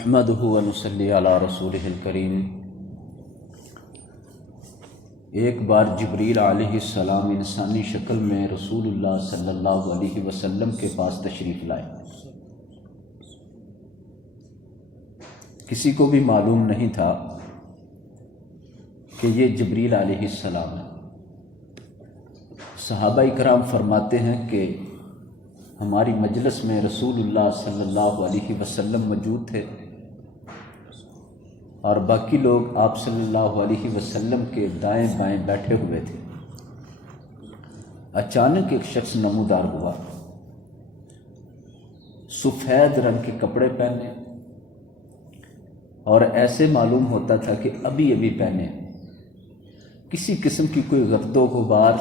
نحمدہ ونصلی علی رسولہ الکریم۔ ایک بار جبریل علیہ السلام انسانی شکل میں رسول اللہ صلی اللہ علیہ وسلم کے پاس تشریف لائے۔ کسی کو بھی معلوم نہیں تھا کہ یہ جبریل علیہ السلام ہے۔ صحابہ کرام فرماتے ہیں کہ ہماری مجلس میں رسول اللہ صلی اللہ علیہ وسلم موجود تھے اور باقی لوگ آپ صلی اللہ علیہ وسلم کے دائیں بائیں بیٹھے ہوئے تھے۔ اچانک ایک شخص نمودار ہوا، سفید رنگ کے کپڑے پہنے اور ایسے معلوم ہوتا تھا کہ ابھی ابھی پہنے، کسی قسم کی کوئی گرد و غبار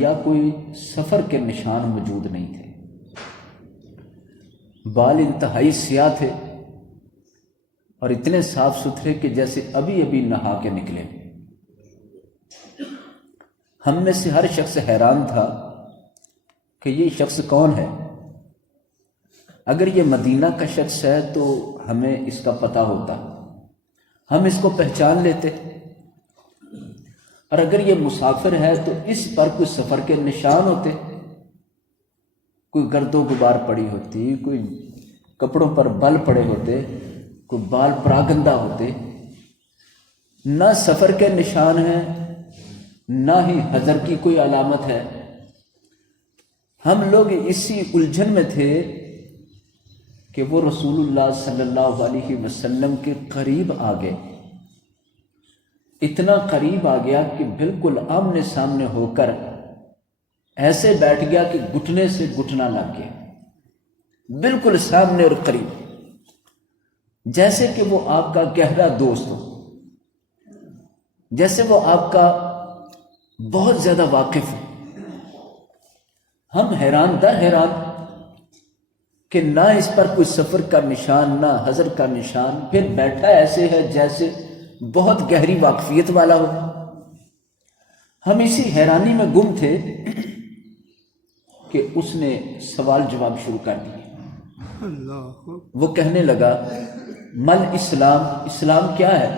یا کوئی سفر کے نشان موجود نہیں تھے۔ بال انتہائی سیاہ تھے اور اتنے صاف ستھرے کہ جیسے ابھی ابھی نہا کے نکلے۔ ہم میں سے ہر شخص حیران تھا کہ یہ شخص کون ہے۔ اگر یہ مدینہ کا شخص ہے تو ہمیں اس کا پتہ ہوتا، ہم اس کو پہچان لیتے، اور اگر یہ مسافر ہے تو اس پر کوئی سفر کے نشان ہوتے، کوئی گرد و غبار پڑی ہوتی، کوئی کپڑوں پر بل پڑے ہوتے، کوئی بال پراگندہ ہوتے۔ نہ سفر کے نشان ہیں، نہ ہی حضر کی کوئی علامت ہے۔ ہم لوگ اسی الجھن میں تھے کہ وہ رسول اللہ صلی اللہ علیہ وسلم کے قریب آ گئے، اتنا قریب آ گیا کہ بالکل آمنے سامنے ہو کر ایسے بیٹھ گیا کہ گھٹنے سے گھٹنا لگ گیا، بالکل سامنے اور قریب، جیسے کہ وہ آپ کا گہرا دوست ہو، جیسے وہ آپ کا بہت زیادہ واقف ہے۔ ہم حیران در حیران کہ نہ اس پر کوئی سفر کا نشان، نہ حضر کا نشان، پھر بیٹھا ایسے ہے جیسے بہت گہری واقفیت والا ہو۔ ہم اسی حیرانی میں گم تھے کہ اس نے سوال جواب شروع کر دیے۔ وہ کہنے لگا، مل اسلام، اسلام کیا ہے؟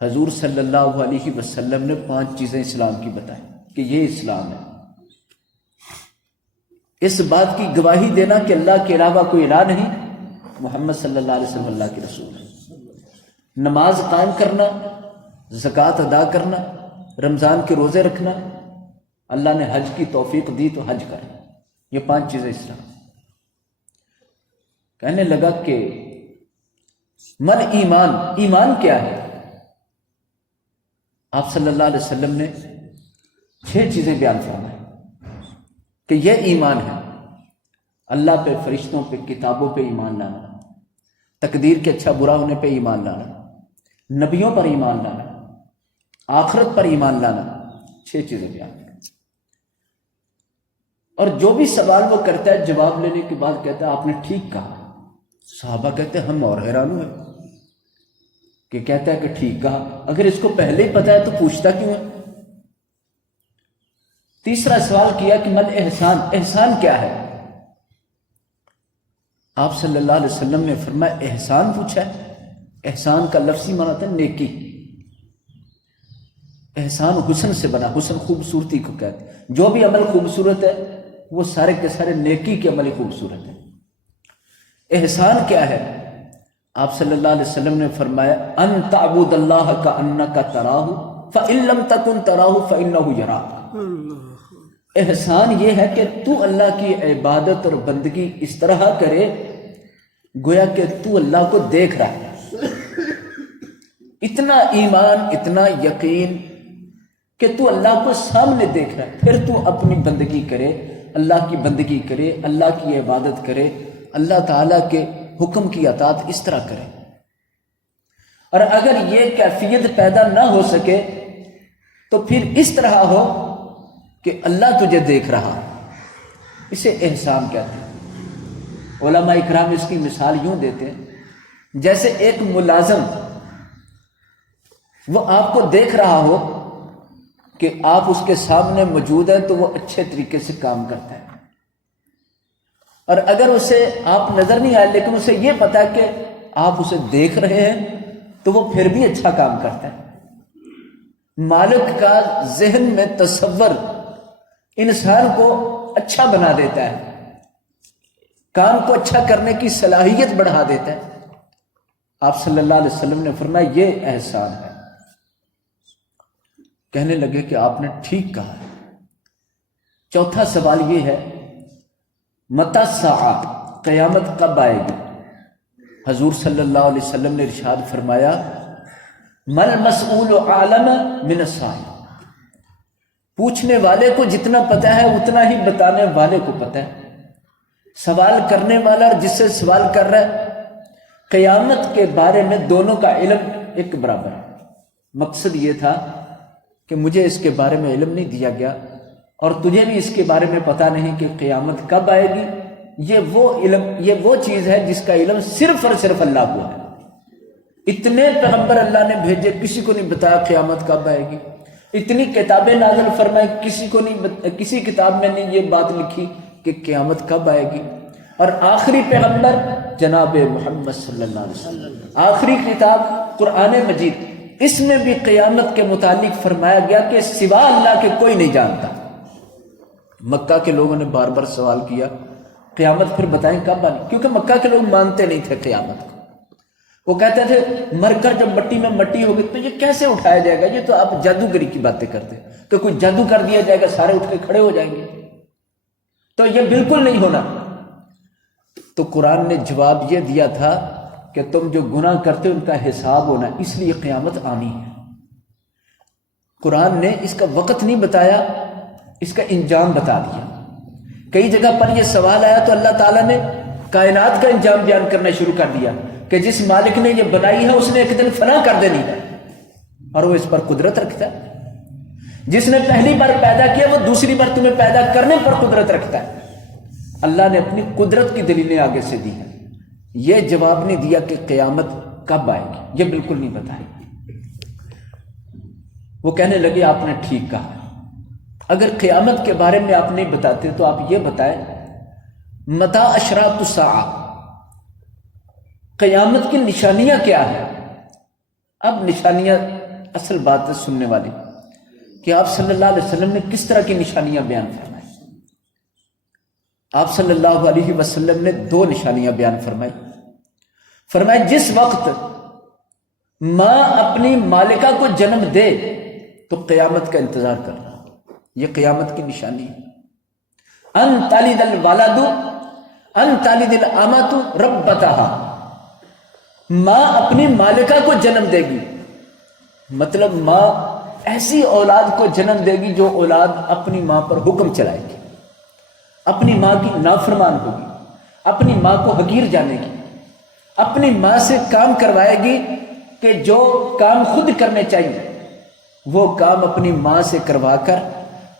حضور صلی اللہ علیہ وسلم نے 5 چیزیں اسلام کی بتائیں کہ یہ اسلام ہے۔ اس بات کی گواہی دینا کہ اللہ کے علاوہ کوئی الہ نہیں، محمد صلی اللہ علیہ وسلم اللہ کے رسول ہے۔ نماز قائم کرنا، زکوٰۃ ادا کرنا، رمضان کے روزے رکھنا، اللہ نے حج کی توفیق دی تو حج کریں، یہ 5 چیزیں اسلام۔ کہنے لگا کہ من ایمان، ایمان کیا ہے؟ آپ صلی اللہ علیہ وسلم نے 6 چیزیں بیان فرمائیں کہ یہ ایمان ہے۔ اللہ پہ، فرشتوں پہ، کتابوں پہ ایمان لانا، تقدیر کے اچھا برا ہونے پہ ایمان لانا، نبیوں پر ایمان لانا، آخرت پر ایمان لانا، 6 چیزیں بیان کریں۔ اور جو بھی سوال وہ کرتا ہے جواب لینے کے بعد کہتا ہے آپ نے ٹھیک کہا۔ صحابہ کہتے ہیں ہم اور حیران ہوئے کہ کہتا ہے کہ ٹھیک کہا، اگر اس کو پہلے ہی پتا ہے تو پوچھتا کیوں ہے؟ تیسرا سوال کیا کہ مل احسان، احسان کیا ہے؟ آپ صلی اللہ علیہ وسلم نے فرمایا احسان پوچھا ہے؟ احسان کا لفظی معنی ہوتا ہے نیکی۔ احسان حسن سے بنا، حسن خوبصورتی کو کہتے ہیں۔ جو بھی عمل خوبصورت ہے وہ سارے کے سارے نیکی کے عمل ہی خوبصورت ہے۔ احسان کیا ہے؟ آپ صلی اللہ علیہ وسلم نے فرمایا ان تعبد اللہ کأنک تراہ فإن لم تکن تراہ فإنہ یراک۔ احسان یہ ہے کہ تو اللہ کی عبادت اور بندگی اس طرح کرے گویا کہ تو اللہ کو دیکھ رہا ہے۔ اتنا ایمان، اتنا یقین کہ تو اللہ کو سامنے دیکھ رہا ہے، پھر تو اپنی بندگی کرے، اللہ کی بندگی کرے، اللہ کی عبادت کرے، اللہ تعالیٰ کے حکم کی اطاعت اس طرح کرے۔ اور اگر یہ کیفیت پیدا نہ ہو سکے تو پھر اس طرح ہو کہ اللہ تجھے دیکھ رہا، اسے احسان کہتے ہیں۔ علماء اکرام اس کی مثال یوں دیتے ہیں جیسے ایک ملازم وہ آپ کو دیکھ رہا ہو کہ آپ اس کے سامنے موجود ہیں تو وہ اچھے طریقے سے کام کرتا ہے، اور اگر اسے آپ نظر نہیں آئے لیکن اسے یہ پتا کہ آپ اسے دیکھ رہے ہیں تو وہ پھر بھی اچھا کام کرتا ہے۔ مالک کا ذہن میں تصور انسان کو اچھا بنا دیتا ہے، کام کو اچھا کرنے کی صلاحیت بڑھا دیتا ہے۔ آپ صلی اللہ علیہ وسلم نے فرمایا یہ احسان ہے۔ کہنے لگے کہ آپ نے ٹھیک کہا ہے۔ چوتھا سوال یہ ہے متی الساعہ، قیامت کب آئے گی؟ حضور صلی اللہ علیہ وسلم نے ارشاد فرمایا مل مسئول عالم من السائل، پوچھنے والے کو جتنا پتہ ہے اتنا ہی بتانے والے کو پتہ ہے۔ سوال کرنے والا اور جس سے سوال کر رہا ہے قیامت کے بارے میں دونوں کا علم ایک برابر ہے۔ مقصد یہ تھا کہ مجھے اس کے بارے میں علم نہیں دیا گیا اور تجھے بھی اس کے بارے میں پتہ نہیں کہ قیامت کب آئے گی۔ یہ وہ چیز ہے جس کا علم صرف اور صرف اللہ کو ہے۔ اتنے پیغمبر اللہ نے بھیجے، کسی کو نہیں بتایا قیامت کب آئے گی۔ اتنی کتابیں نازل فرمائے، کسی کتاب میں نہیں یہ بات لکھی کہ قیامت کب آئے گی۔ اور آخری پیغمبر جناب محمد صلی اللہ علیہ وسلم، آخری کتاب قرآن مجید، اس میں بھی قیامت کے متعلق فرمایا گیا کہ سوا اللہ کے کوئی نہیں جانتا۔ مکہ کے لوگوں نے بار بار سوال کیا قیامت پھر بتائیں کب آنی، کیونکہ مکہ کے لوگ مانتے نہیں تھے قیامت کو۔ وہ کہتے تھے مر کر جب مٹی میں مٹی ہوگی تو یہ کیسے اٹھایا جائے گا، یہ تو آپ جادوگری کی باتیں کرتے کہ کوئی جادو کر دیا جائے گا سارے اٹھ کے کھڑے ہو جائیں گے، تو یہ بالکل نہیں ہونا۔ تو قرآن نے جواب یہ دیا تھا کہ تم جو گناہ کرتے ہو ان کا حساب ہونا، اس لیے قیامت آنی ہے۔ قرآن نے اس کا وقت نہیں بتایا، اس کا انجام بتا دیا۔ کئی جگہ پر یہ سوال آیا تو اللہ تعالیٰ نے کائنات کا انجام بیان کرنا شروع کر دیا کہ جس مالک نے یہ بنائی ہے اس نے ایک دن فنا کر دینی ہے اور وہ اس پر قدرت رکھتا ہے۔ جس نے پہلی بار پیدا کیا وہ دوسری بار تمہیں پیدا کرنے پر قدرت رکھتا ہے۔ اللہ نے اپنی قدرت کی دلیلیں آگے سے دی ہیں۔ یہ جواب نہیں دیا کہ قیامت کب آئے گی، یہ بالکل نہیں بتائی۔ وہ کہنے لگے آپ نے ٹھیک کہا، اگر قیامت کے بارے میں آپ نہیں بتاتے تو آپ یہ بتائیں متی اشراط الساعہ، قیامت کی نشانیاں کیا ہیں؟ اب نشانیاں اصل بات ہے سننے والی کہ آپ صلی اللہ علیہ وسلم نے کس طرح کی نشانیاں بیان فرمائی۔ آپ صلی اللہ علیہ وسلم نے 2 نشانیاں بیان فرمائی۔ فرمایا جس وقت ماں اپنی مالکہ کو جنم دے تو قیامت کا انتظار کرنا، یہ قیامت کی نشانی ہے۔ ان تلد الولد ان تلد الامۃ ربتها، ماں اپنی مالکہ کو جنم دے گی، مطلب ماں ایسی اولاد کو جنم دے گی جو اولاد اپنی ماں پر حکم چلائے گی، اپنی ماں کی نافرمان ہوگی، اپنی ماں کو حقیر جانے گی، اپنی ماں سے کام کروائے گی کہ جو کام خود کرنے چاہیے وہ کام اپنی ماں سے کروا کر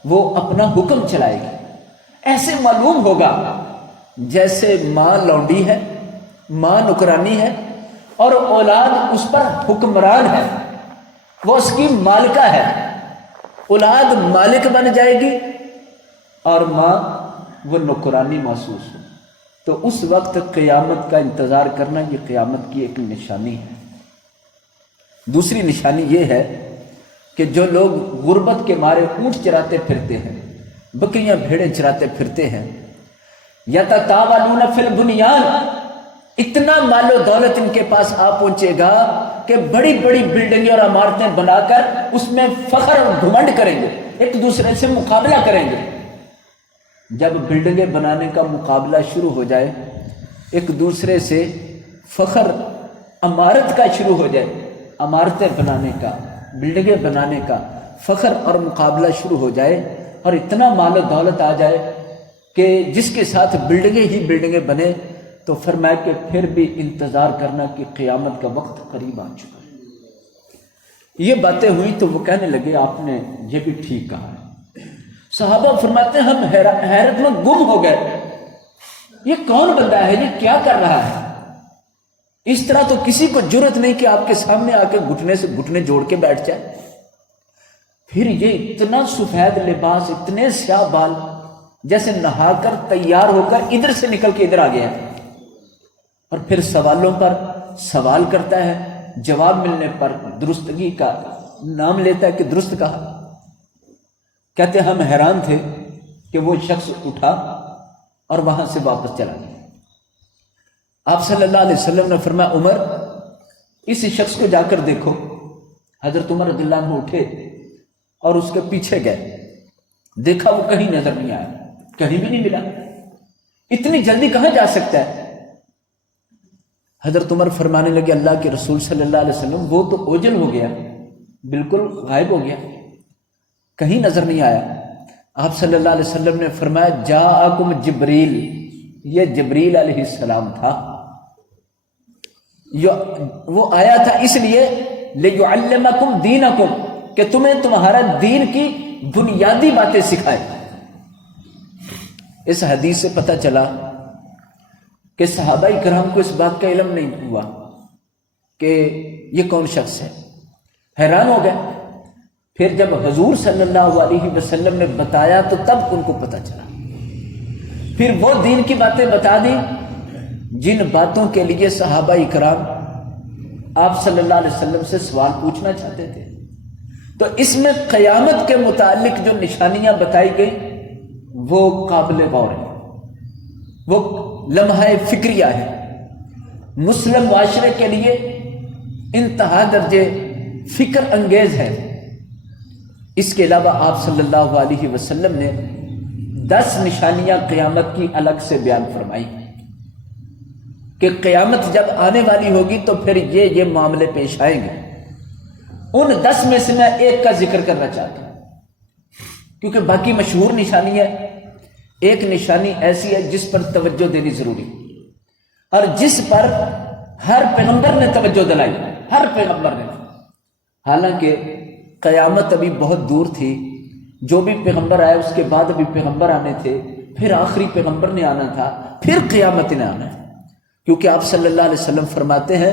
وہ اپنا حکم چلائے گی۔ ایسے معلوم ہوگا جیسے ماں لونڈی ہے، ماں نکرانی ہے اور اولاد اس پر حکمران ہے، وہ اس کی مالکہ ہے۔ اولاد مالک بن جائے گی اور ماں وہ نکرانی محسوس ہو، تو اس وقت قیامت کا انتظار کرنا یہ قیامت کی ایک نشانی ہے۔ دوسری نشانی یہ ہے کہ جو لوگ غربت کے مارے اونٹ چراتے پھرتے ہیں، بکریاں بھیڑیں چراتے پھرتے ہیں، یتطاولون فی البنیان، اتنا مال و دولت ان کے پاس آ پہنچے گا کہ بڑی بڑی بلڈنگیں اور عمارتیں بنا کر اس میں فخر اور گھمنڈ کریں گے، ایک دوسرے سے مقابلہ کریں گے۔ جب بلڈنگیں بنانے کا مقابلہ شروع ہو جائے، ایک دوسرے سے فخر عمارت کا شروع ہو جائے، عمارتیں بنانے کا، بلڈنگیں بنانے کا فخر اور مقابلہ شروع ہو جائے اور اتنا مال و دولت آ جائے کہ جس کے ساتھ بلڈنگیں ہی بلڈنگیں بنے، تو فرمایا کہ پھر بھی انتظار کرنا کہ قیامت کا وقت قریب آ چکا ہے۔ یہ باتیں ہوئی تو وہ کہنے لگے آپ نے یہ بھی ٹھیک کہا ہے۔ صحابہ فرماتے ہیں ہم حیرت میں گم ہو گئے، یہ کون بندہ ہے، یہ کیا کر رہا ہے؟ اس طرح تو کسی کو جرت نہیں کہ آپ کے سامنے آ کے گھٹنے سے گھٹنے جوڑ کے بیٹھ جائے۔ پھر یہ اتنا سفید لباس، اتنے سیاہ بال، جیسے نہا کر تیار ہو کر ادھر سے نکل کے ادھر آ گیا اور پھر سوالوں پر سوال کرتا ہے، جواب ملنے پر درستگی کا نام لیتا ہے کہ درست کہا۔ کہتے ہم حیران تھے کہ وہ شخص اٹھا اور وہاں سے واپس چلا گیا۔ آپ صلی اللہ علیہ وسلم نے فرمایا عمر اس شخص کو جا کر دیکھو۔ حضرت عمر رضی اللہ عنہ اٹھے اور اس کے پیچھے گئے، دیکھا وہ کہیں نظر نہیں آیا، کہیں بھی نہیں ملا۔ اتنی جلدی کہاں جا سکتا ہے؟ حضرت عمر فرمانے لگے اللہ کے رسول صلی اللہ علیہ وسلم وہ تو اوجل ہو گیا، بالکل غائب ہو گیا، کہیں نظر نہیں آیا۔ آپ صلی اللہ علیہ وسلم نے فرمایا جاءکم جبریل، یہ جبریل علیہ السلام تھا، وہ آیا تھا اس لیے لیعلمکم دینکم، کہ تمہیں تمہارا دین کی بنیادی باتیں سکھائے۔ اس حدیث سے پتہ چلا کہ صحابہ کرام کو اس بات کا علم نہیں ہوا کہ یہ کون شخص ہے، حیران ہو گئے۔ پھر جب حضور صلی اللہ علیہ وسلم نے بتایا تو تب ان کو پتہ چلا، پھر وہ دین کی باتیں بتا دی جن باتوں کے لیے صحابہ کرام آپ صلی اللہ علیہ وسلم سے سوال پوچھنا چاہتے تھے۔ تو اس میں قیامت کے متعلق جو نشانیاں بتائی گئی وہ قابل غور ہے، وہ لمحہ فکریہ ہے، مسلم معاشرے کے لیے انتہا درجے فکر انگیز ہے۔ اس کے علاوہ آپ صلی اللہ علیہ وسلم نے 10 نشانیاں قیامت کی الگ سے بیان فرمائی کہ قیامت جب آنے والی ہوگی تو پھر یہ معاملے پیش آئیں گے۔ ان 10 میں سے میں ایک کا ذکر کرنا چاہتا ہوں کیونکہ باقی مشہور نشانی ہے۔ ایک نشانی ایسی ہے جس پر توجہ دینی ضروری اور جس پر ہر پیغمبر نے توجہ دلائی، ہر پیغمبر نے، حالانکہ قیامت ابھی بہت دور تھی، جو بھی پیغمبر آئے اس کے بعد ابھی پیغمبر آنے تھے، پھر آخری پیغمبر نے آنا تھا، پھر قیامت نے آنا ہے، کیونکہ آپ صلی اللہ علیہ وسلم فرماتے ہیں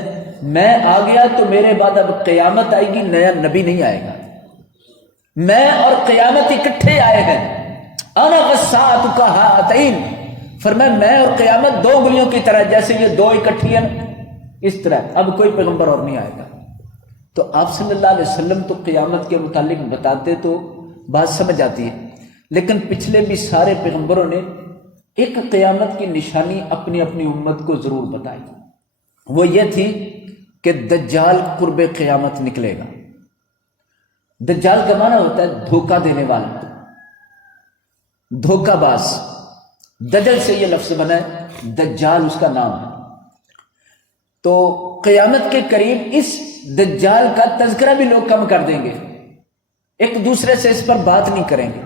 میں آ گیا تو میرے بعد اب قیامت آئے گی، نیا نبی نہیں آئے گا، میں اور قیامت اکٹھے آئے ہیں، انا والساعۃ کہاتین، فرمایا میں اور قیامت 2 انگلیوں کی طرح، جیسے یہ 2 اکٹھی ہیں اس طرح، اب کوئی پیغمبر اور نہیں آئے گا۔ تو آپ صلی اللہ علیہ وسلم تو قیامت کے متعلق بتاتے تو بات سمجھ آتی ہے، لیکن پچھلے بھی سارے پیغمبروں نے ایک قیامت کی نشانی اپنی اپنی امت کو ضرور بتائی، وہ یہ تھی کہ دجال قرب قیامت نکلے گا۔ دجال کا معنی ہوتا ہے دھوکہ دینے والا، دھوکہ باز، دجل سے یہ لفظ بنا ہے، دجال اس کا نام ہے۔ تو قیامت کے قریب اس دجال کا تذکرہ بھی لوگ کم کر دیں گے، ایک دوسرے سے اس پر بات نہیں کریں گے،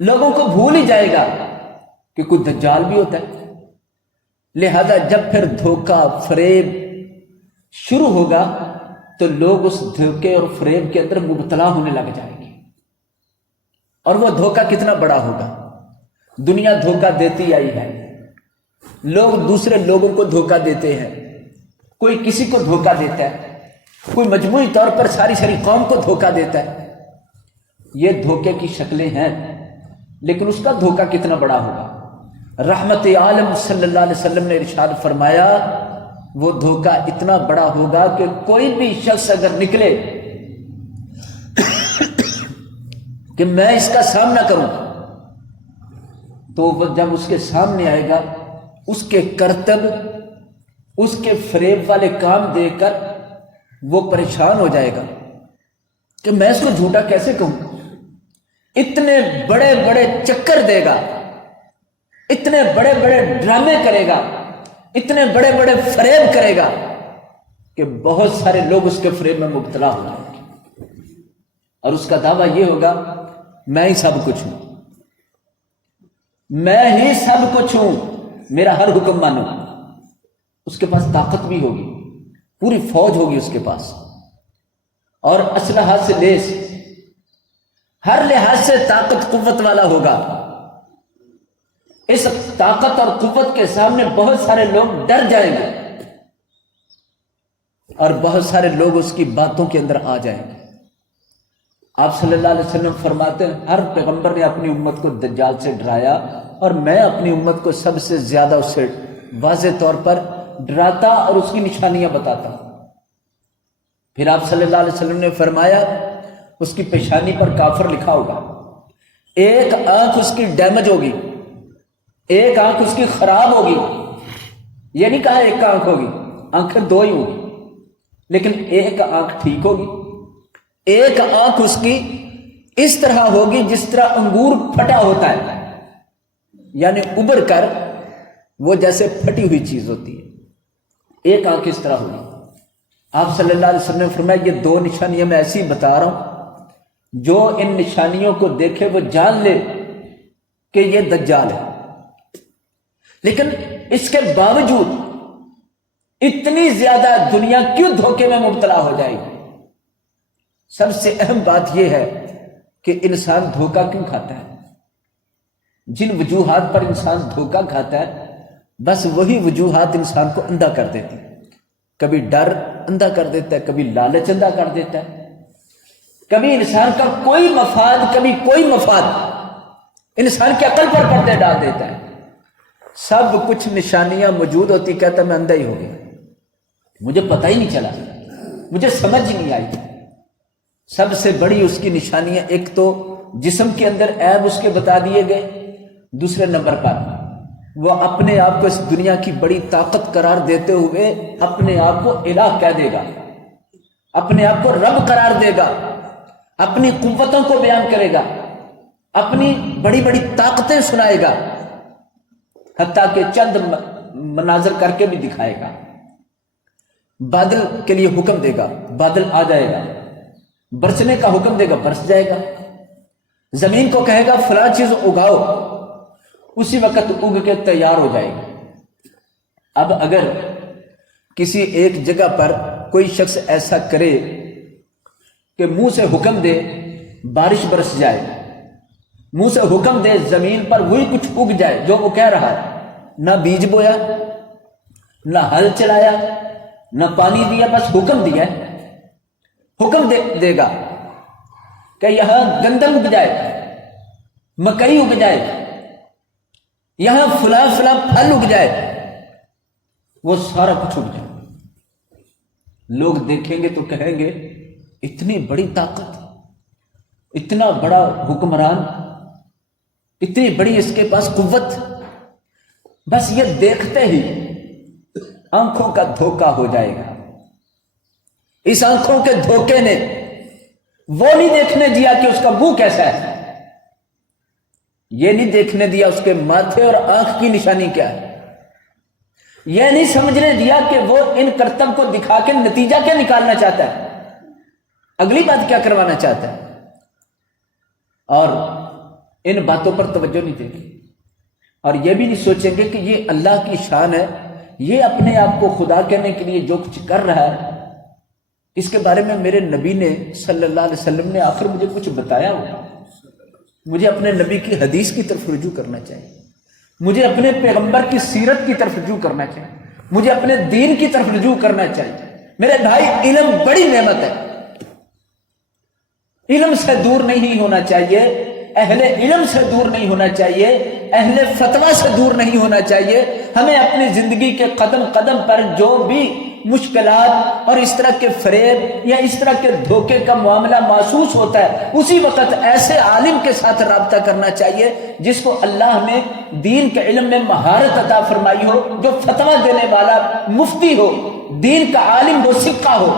لوگوں کو بھول ہی جائے گا کہ کوئی دجال بھی ہوتا ہے۔ لہذا جب پھر دھوکہ فریب شروع ہوگا تو لوگ اس دھوکے اور فریب کے اندر مبتلا ہونے لگ جائیں گے، اور وہ دھوکہ کتنا بڑا ہوگا۔ دنیا دھوکہ دیتی آئی ہے، لوگ دوسرے لوگوں کو دھوکہ دیتے ہیں، کوئی کسی کو دھوکہ دیتا ہے، کوئی مجموعی طور پر ساری قوم کو دھوکہ دیتا ہے۔ یہ دھوکے کی شکلیں ہیں، لیکن اس کا دھوکہ کتنا بڑا ہوگا۔ رحمت عالم صلی اللہ علیہ وسلم نے ارشاد فرمایا وہ دھوکہ اتنا بڑا ہوگا کہ کوئی بھی شخص اگر نکلے کہ میں اس کا سامنا کروں، تو وہ جب اس کے سامنے آئے گا اس کے کرتب، اس کے فریب والے کام دیکھ کر وہ پریشان ہو جائے گا کہ میں اس کو جھوٹا کیسے کہوں۔ اتنے بڑے بڑے چکر دے گا، اتنے بڑے بڑے ڈرامے کرے گا، اتنے بڑے بڑے فریب کرے گا کہ بہت سارے لوگ اس کے فریب میں مبتلا ہو جائیں گے، اور اس کا دعویٰ یہ ہوگا میں ہی سب کچھ ہوں، میں ہی سب کچھ ہوں، میرا ہر حکم مانو۔ اس کے پاس طاقت بھی ہوگی، پوری فوج ہوگی اس کے پاس، اور اسلحہ سے لیس، ہر لحاظ سے طاقت قوت والا ہوگا۔ اس طاقت اور قوت کے سامنے بہت سارے لوگ ڈر جائیں گے، اور بہت سارے لوگ اس کی باتوں کے اندر آ جائیں گے۔ آپ صلی اللہ علیہ وسلم فرماتے ہیں ہر پیغمبر نے اپنی امت کو دجال سے ڈرایا اور میں اپنی امت کو سب سے زیادہ اسے واضح طور پر ڈراتا اور اس کی نشانیاں بتاتا ہوں۔ پھر آپ صلی اللہ علیہ وسلم نے فرمایا اس کی پیشانی پر کافر لکھا ہوگا، ایک آنکھ اس کی ڈیمیج ہوگی، ایک آنکھ اس کی خراب ہوگی، یہ نہیں کہا ایک آنکھ ہوگی، آنکھیں دو ہی ہوگی، لیکن ایک آنکھ ٹھیک ہوگی، ایک آنکھ اس کی اس طرح ہوگی جس طرح انگور پھٹا ہوتا ہے، یعنی ابھر کر وہ جیسے پھٹی ہوئی چیز ہوتی ہے، ایک آنکھ اس طرح ہوگی۔ آپ صلی اللہ علیہ وسلم نے فرمایا یہ دو نشانیاں میں ایسی بتا رہا ہوں، جو ان نشانیوں کو دیکھے وہ جان لے کہ یہ دجال ہے۔ لیکن اس کے باوجود اتنی زیادہ دنیا کیوں دھوکے میں مبتلا ہو جائے گی؟ سب سے اہم بات یہ ہے کہ انسان دھوکہ کیوں کھاتا ہے؟ جن وجوہات پر انسان دھوکہ کھاتا ہے بس وہی وجوہات انسان کو اندھا کر دیتی ہیں۔ کبھی ڈر اندھا کر دیتا ہے، کبھی لالچ اندھا کر دیتا ہے، کبھی انسان کا کوئی مفاد، کبھی کوئی مفاد انسان کی عقل پر پردے ڈال دیتا ہے۔ سب کچھ نشانیاں موجود ہوتی، کہتا میں اندھا ہی ہو گیا، مجھے پتہ ہی نہیں چلا، مجھے سمجھ نہیں آئی۔ سب سے بڑی اس کی نشانیاں ایک تو جسم کے اندر عیب اس کے بتا دیے گئے، دوسرے نمبر پر وہ اپنے آپ کو اس دنیا کی بڑی طاقت قرار دیتے ہوئے اپنے آپ کو الہ کہہ دے گا، اپنے آپ کو رب قرار دے گا، اپنی قوتوں کو بیان کرے گا، اپنی بڑی بڑی طاقتیں سنائے گا، حتیٰ کہ چند مناظر کر کے بھی دکھائے گا۔ بادل کے لیے حکم دے گا، بادل آ جائے گا، برسنے کا حکم دے گا، برس جائے گا، زمین کو کہے گا فلاں چیز اگاؤ، اسی وقت اگ کے تیار ہو جائے گی۔ اب اگر کسی ایک جگہ پر کوئی شخص ایسا کرے کہ منہ سے حکم دے بارش برس جائے، منہ سے حکم دے زمین پر وہی کچھ اگ جائے جو وہ کہہ رہا ہے، نہ بیج بویا، نہ ہل چلایا، نہ پانی دیا، بس حکم دیا ہے، حکم دے گا کہ یہاں گندم اگ جائے، مکئی اگ جائے، یہاں فلاں فلاں پھل اگ جائے، وہ سارا کچھ اگ جائے۔ لوگ دیکھیں گے تو کہیں گے اتنی بڑی طاقت، اتنا بڑا حکمران، اتنی بڑی اس کے پاس قوت، بس یہ دیکھتے ہی آنکھوں کا دھوکہ ہو جائے گا۔ اس آنکھوں کے دھوکے نے وہ نہیں دیکھنے دیا کہ اس کا منہ کیسا ہے، یہ نہیں دیکھنے دیا اس کے ماتھے اور آنکھ کی نشانی کیا ہے، یہ نہیں سمجھنے دیا کہ وہ ان کرتب کو دکھا کے نتیجہ کیا نکالنا چاہتا ہے، اگلی بات کیا کروانا چاہتا ہے، اور ان باتوں پر توجہ نہیں دے گی، اور یہ بھی نہیں سوچیں گے کہ یہ اللہ کی شان ہے، یہ اپنے آپ کو خدا کہنے کے لیے جو کچھ کر رہا ہے اس کے بارے میں میرے نبی نے صلی اللہ علیہ وسلم نے آخر مجھے کچھ بتایا ہوگا، مجھے اپنے نبی کی حدیث کی طرف رجوع کرنا چاہیے، مجھے اپنے پیغمبر کی سیرت کی طرف رجوع کرنا چاہیے، مجھے اپنے دین کی طرف رجوع کرنا چاہیے۔ میرے بھائی علم بڑی نعمت ہے، علم سے دور نہیں ہونا چاہیے، اہل علم سے دور نہیں ہونا چاہیے، اہل فتویٰ سے دور نہیں ہونا چاہیے۔ ہمیں اپنی زندگی کے قدم قدم پر جو بھی مشکلات اور اس طرح کے فریب یا اس طرح کے دھوکے کا معاملہ محسوس ہوتا ہے، اسی وقت ایسے عالم کے ساتھ رابطہ کرنا چاہیے جس کو اللہ نے دین کے علم میں مہارت عطا فرمائی ہو، جو فتویٰ دینے والا مفتی ہو، دین کا عالم ہو، سکہ ہو،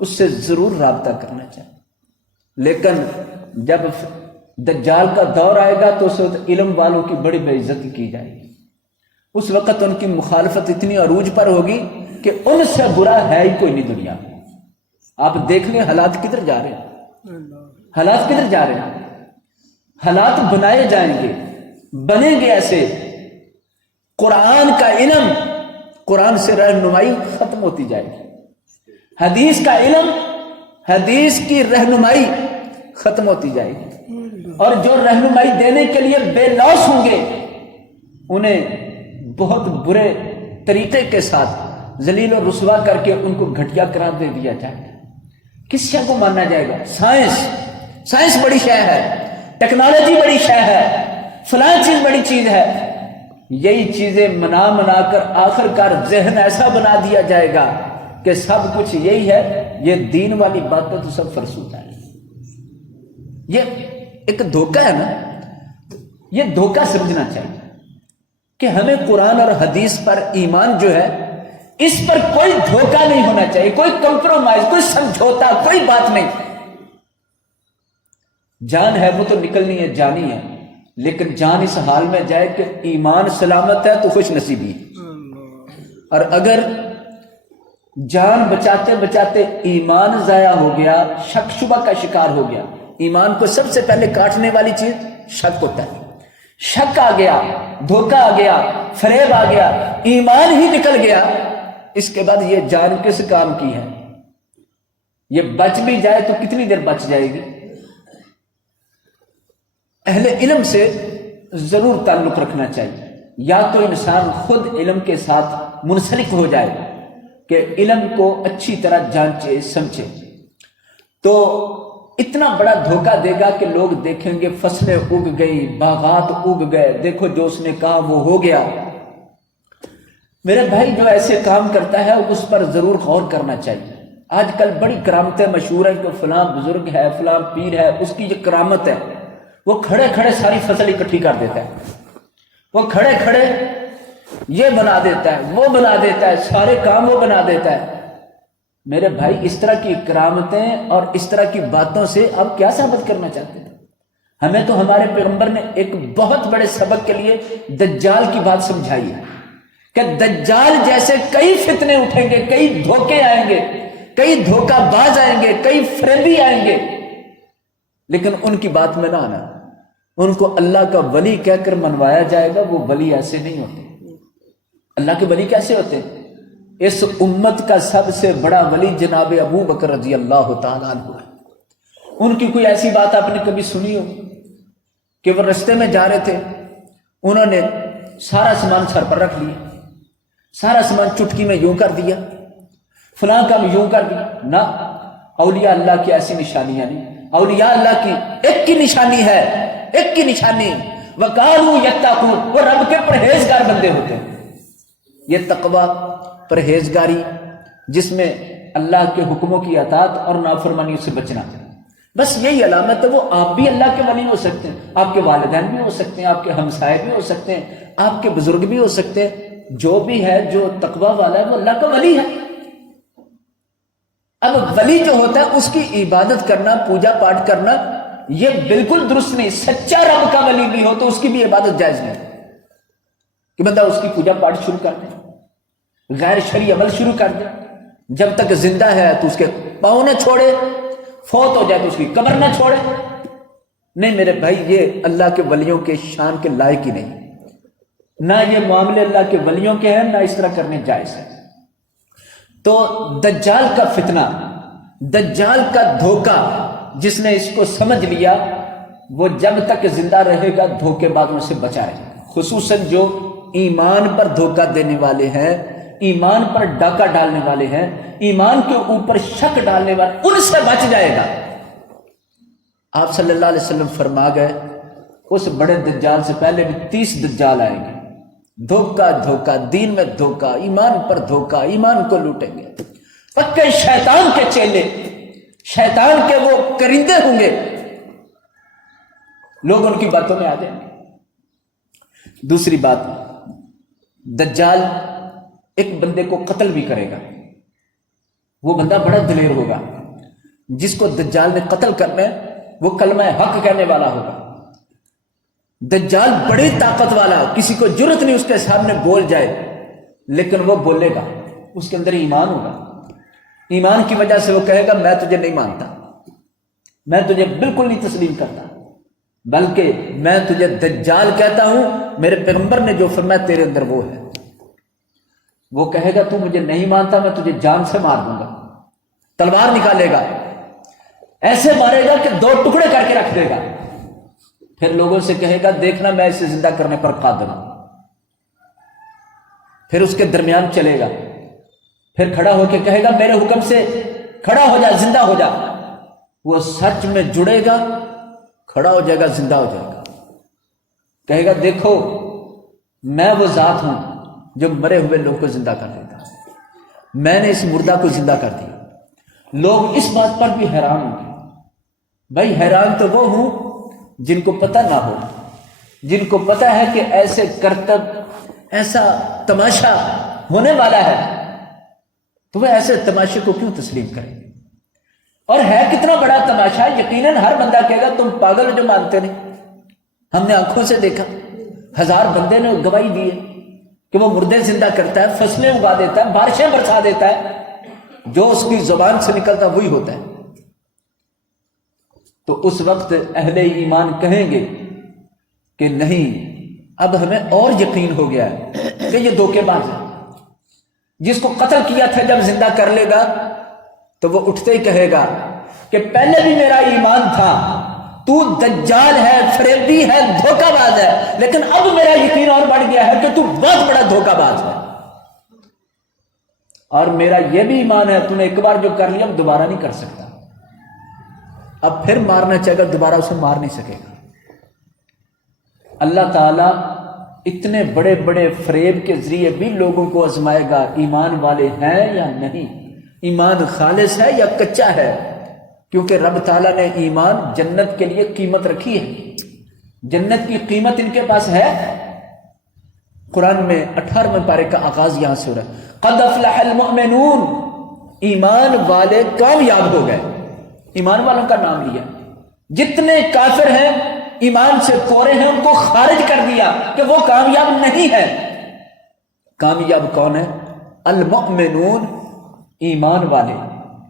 اس سے ضرور رابطہ کرنا چاہیے۔ لیکن جب دجال کا دور آئے گا تو اس وقت علم والوں کی بڑی بے عزتی کی جائے گی، اس وقت ان کی مخالفت اتنی عروج پر ہوگی کہ ان سے برا ہے ہی کوئی نہیں دنیا میں۔ آپ دیکھ لیں حالات کدھر جا رہے ہیں، حالات کدھر جا رہے ہیں، حالات بنائے جائیں گے، بنیں گے ایسے۔ قرآن کا علم، قرآن سے رہنمائی ختم ہوتی جائے گی، حدیث کا علم، حدیث کی رہنمائی ختم ہوتی جائے گی، اور جو رہنمائی دینے کے لیے بے لوث ہوں گے انہیں بہت برے طریقے کے ساتھ ذلیل و رسوا کر کے ان کو گھٹیا قرار دے دیا جائے گا۔ کس شے کو مانا جائے گا؟ سائنس بڑی شے ہے، ٹیکنالوجی بڑی شے ہے، فلاں چیز بڑی چیز ہے، یہی چیزیں منا منا کر آخر کار ذہن ایسا بنا دیا جائے گا کہ سب کچھ یہی ہے، یہ دین والی باتیں تو سب فرسودہ ہے۔ یہ ایک دھوکہ ہے نا، یہ دھوکہ سمجھنا چاہیے کہ ہمیں قرآن اور حدیث پر ایمان جو ہے اس پر کوئی دھوکہ نہیں ہونا چاہیے، کوئی کمپرومائز، کوئی سمجھوتا، کوئی بات نہیں۔ جان ہے وہ تو نکلنی ہے، جانی ہے، لیکن جان اس حال میں جائے کہ ایمان سلامت ہے تو خوش نصیبی ہے، اور اگر جان بچاتے بچاتے ایمان ضائع ہو گیا، شک شبہ کا شکار ہو گیا۔ ایمان کو سب سے پہلے کاٹنے والی چیز شک ہوتا ہے، شک آ گیا، دھوکہ آ گیا، فریب آ گیا، ایمان ہی نکل گیا، اس کے بعد یہ جان کس کام کی ہے؟ یہ بچ بھی جائے تو کتنی دیر بچ جائے گی؟ اہل علم سے ضرور تعلق رکھنا چاہیے، یا تو انسان خود علم کے ساتھ منسلک ہو جائے کہ علم کو اچھی طرح جانچے سمجھے، تو اتنا بڑا دھوکہ دے گا کہ لوگ دیکھیں گے فصلیں اگ گئی، باغات اگ گئے، دیکھو جو اس نے کہا وہ ہو گیا۔ میرے بھائی جو ایسے کام کرتا ہے اس پر ضرور غور کرنا چاہیے۔ آج کل بڑی کرامتیں مشہور ہیں کہ فلاں بزرگ ہے، فلاں پیر ہے، اس کی جو کرامت ہے وہ کھڑے کھڑے ساری فصل اکٹھی کر دیتا ہے، وہ کھڑے کھڑے یہ بنا دیتا ہے، وہ بنا دیتا ہے، سارے کام وہ بنا دیتا ہے۔ میرے بھائی اس طرح کی کرامتیں اور اس طرح کی باتوں سے آپ کیا ثابت کرنا چاہتے ہیں؟ ہمیں تو ہمارے پیغمبر نے ایک بہت بڑے سبق کے لیے دجال کی بات سمجھائی ہے کہ دجال جیسے کئی فتنے اٹھیں گے، کئی دھوکے آئیں گے، کئی دھوکہ باز آئیں گے، کئی فریبی آئیں گے، لیکن ان کی بات میں نہ آنا، ان کو اللہ کا ولی کہہ کر منوایا جائے گا۔ وہ ولی ایسے نہیں ہوتے۔ اللہ کے ولی کیسے ہوتے ہیں؟ اس امت کا سب سے بڑا ولی جناب ابو بکر رضی اللہ تعالیٰ عنہ ہے۔ ان کی کوئی ایسی بات آپ نے کبھی سنی ہو کہ وہ رستے میں جا رہے تھے، انہوں نے سارا سامان سر پر رکھ لیا، سارا سامان چٹکی میں یوں کر دیا، فلاں کام یوں کر دیا؟ نہ، اولیاء اللہ کی ایسی نشانیاں نہیں۔ اولیاء اللہ کی ایک کی نشانی ہے، ایک کی نشانی، وَقَالُوا يَتَّقُونَ، وہ رب کے پرہیزگار بندے ہوتے ہیں۔ یہ تقوی، پرہیزگاری، جس میں اللہ کے حکموں کی اطاعت اور نافرمانیوں سے بچنا، بس یہی علامت ہے۔ وہ آپ بھی اللہ کے ولی ہو سکتے ہیں، آپ کے والدین بھی ہو سکتے ہیں، آپ کے ہمسائے بھی ہو سکتے ہیں، آپ کے بزرگ بھی ہو سکتے ہیں۔ جو بھی ہے، جو تقوی والا ہے وہ اللہ کا ولی ہے۔ اب ولی جو ہوتا ہے اس کی عبادت کرنا، پوجا پاٹ کرنا یہ بالکل درست نہیں۔ سچا رب کا ولی بھی ہو تو اس کی بھی عبادت جائز نہیں کہ بندہ اس کی پوجا پاٹ شروع کر دے، غیر شرعی عمل شروع کر دے۔ جب تک زندہ ہے تو اس کے پاؤں نہ چھوڑے، فوت ہو جائے تو اس کی قبر نہ چھوڑے۔ نہیں میرے بھائی، یہ اللہ کے ولیوں کے شان کے لائق ہی نہیں، نہ یہ معاملے اللہ کے ولیوں کے ہیں، نہ اس طرح کرنے جائز ہے۔ تو دجال کا فتنہ، دجال کا دھوکہ، جس نے اس کو سمجھ لیا وہ جب تک زندہ رہے گا دھوکے بازوں سے بچا رہے گا، خصوصاً جو ایمان پر دھوکہ دینے والے ہیں، ایمان پر ڈاکہ ڈالنے والے ہیں، ایمان کے اوپر شک ڈالنے والے، ان سے بچ جائے گا۔ آپ صلی اللہ علیہ وسلم فرما گئے اس بڑے دجال سے پہلے بھی 30 دجال آئیں گے، دھوکہ دھوکہ، دین میں دھوکہ، ایمان پر دھوکہ، ایمان کو لوٹیں گے۔ پکے شیطان کے چیلے، شیطان کے وہ کرندے ہوں گے، لوگ ان کی باتوں میں آ جائیں گے۔ دوسری بات، دجال ایک بندے کو قتل بھی کرے گا، وہ بندہ بڑا دلیر ہوگا، جس کو دجال نے قتل کرنا ہے وہ کلمہ حق کہنے والا ہوگا۔ دجال بڑی طاقت والا، کسی کو جرت نہیں اس کے سامنے بول جائے، لیکن وہ بولے گا، اس کے اندر ایمان ہوگا۔ ایمان کی وجہ سے وہ کہے گا میں تجھے نہیں مانتا، میں تجھے بالکل نہیں تسلیم کرتا، بلکہ میں تجھے دجال کہتا ہوں، میرے پیغمبر نے جو فرمایا تیرے اندر وہ ہے۔ وہ کہے گا تو مجھے نہیں مانتا، میں تجھے جان سے مار دوں گا، تلوار نکالے گا، ایسے مارے گا کہ 2 ٹکڑے کر کے رکھ دے گا، پھر لوگوں سے کہے گا دیکھنا میں اسے زندہ کرنے پر قادر ہوں، پھر اس کے درمیان چلے گا، پھر کھڑا ہو کے کہے گا میرے حکم سے کھڑا ہو جا، زندہ ہو جا، وہ سچ میں جڑے گا، کھڑا ہو جائے گا، زندہ ہو جائے گا، کہے گا دیکھو میں وہ ذات ہوں جو مرے ہوئے لوگ کو زندہ کر دیتا، میں نے اس مردہ کو زندہ کر دیا۔ لوگ اس بات پر بھی حیران ہوں گے۔ بھائی حیران تو وہ ہوں جن کو پتہ نہ ہو، جن کو پتہ ہے کہ ایسے کرتب، ایسا تماشا ہونے والا ہے، تو وہ ایسے تماشے کو کیوں تسلیم کریں؟ اور ہے کتنا بڑا تماشا، یقیناً ہر بندہ کہے گا تم پاگل ہو جو مانتے نہیں، ہم نے آنکھوں سے دیکھا، 1000 بندے نے گواہی دی ہے کہ وہ مردے زندہ کرتا ہے، فصلیں اگا دیتا ہے، بارشیں برسا دیتا ہے، جو اس کی زبان سے نکلتا وہی ہوتا ہے۔ تو اس وقت اہل ایمان کہیں گے کہ نہیں، اب ہمیں اور یقین ہو گیا ہے کہ یہ دھوکے باز ہے۔ جس کو قتل کیا تھا جب زندہ کر لے گا تو وہ اٹھتے ہی کہے گا کہ پہلے بھی میرا ایمان تھا، تو دجال ہے، فریبی ہے، دھوکہ باز ہے، لیکن اب میرا یقین اور بڑھ گیا ہے کہ تو بہت بڑا دھوکہ باز ہے، اور میرا یہ بھی ایمان ہے تم نے ایک بار جو کر لیا اب دوبارہ نہیں کر سکتا، اب پھر مارنا چاہے گا دوبارہ اسے مار نہیں سکے گا۔ اللہ تعالیٰ اتنے بڑے بڑے فریب کے ذریعے بھی لوگوں کو آزمائے گا، ایمان والے ہیں یا نہیں، ایمان خالص ہے یا کچا ہے، کیونکہ رب تعالیٰ نے ایمان جنت کے لیے قیمت رکھی ہے، جنت کی قیمت ان کے پاس ہے۔ قرآن میں 18ویں پارے کا آغاز یہاں سے ہو رہا ہے، قد افلح المؤمنون، ایمان والے کامیاب ہو گئے، ایمان والوں کا نام لیا، جتنے کافر ہیں ایمان سے کورے ہیں ان کو خارج کر دیا کہ وہ کامیاب نہیں ہے۔ کامیاب کون ہے؟ المؤمنون، ایمان والے،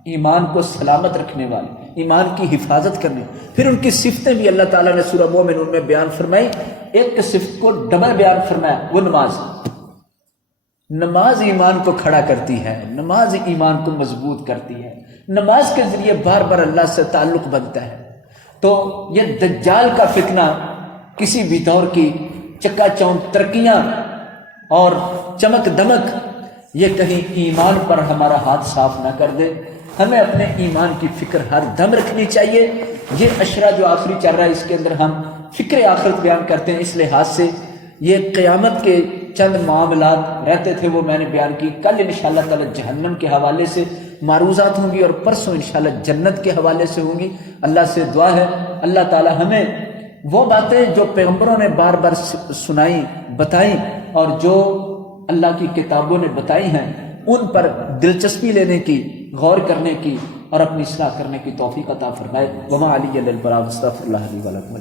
ایمان کو سلامت رکھنے والے، ایمان کی حفاظت کرنے۔ پھر ان کی صفتیں بھی اللہ تعالیٰ نے سورہ مومنون میں بیان فرمائی، ایک صفت کو ڈبل بیان فرمایا، وہ نماز۔ نماز ایمان کو کھڑا کرتی ہے، نماز ایمان کو مضبوط کرتی ہے، نماز کے ذریعے بار بار اللہ سے تعلق بنتا ہے۔ تو یہ دجال کا فتنہ کسی بھی دور کی چکا چوند ترقیاں اور چمک دمک یہ کہیں ایمان پر ہمارا ہاتھ صاف نہ کر دے۔ ہمیں اپنے ایمان کی فکر ہر دم رکھنی چاہیے۔ یہ عشرہ جو آخری چل رہا ہے اس کے اندر ہم فکر آخرت بیان کرتے ہیں، اس لحاظ سے یہ قیامت کے چند معاملات رہتے تھے وہ میں نے بیان کی۔ کل انشاءاللہ تعالی جہنم کے حوالے سے معروضات ہوں گی اور پرسوں انشاءاللہ جنت کے حوالے سے ہوں گی۔ اللہ سے دعا ہے اللہ تعالی ہمیں وہ باتیں جو پیغمبروں نے بار بار سنائی بتائیں اور جو اللہ کی کتابوں نے بتائی ہیں ان پر دلچسپی لینے کی، غور کرنے کی اور اپنی اصلاح کرنے کی توفیق عطا فرمائے۔ وما علی البراء استغفر اللہ علی ولکم۔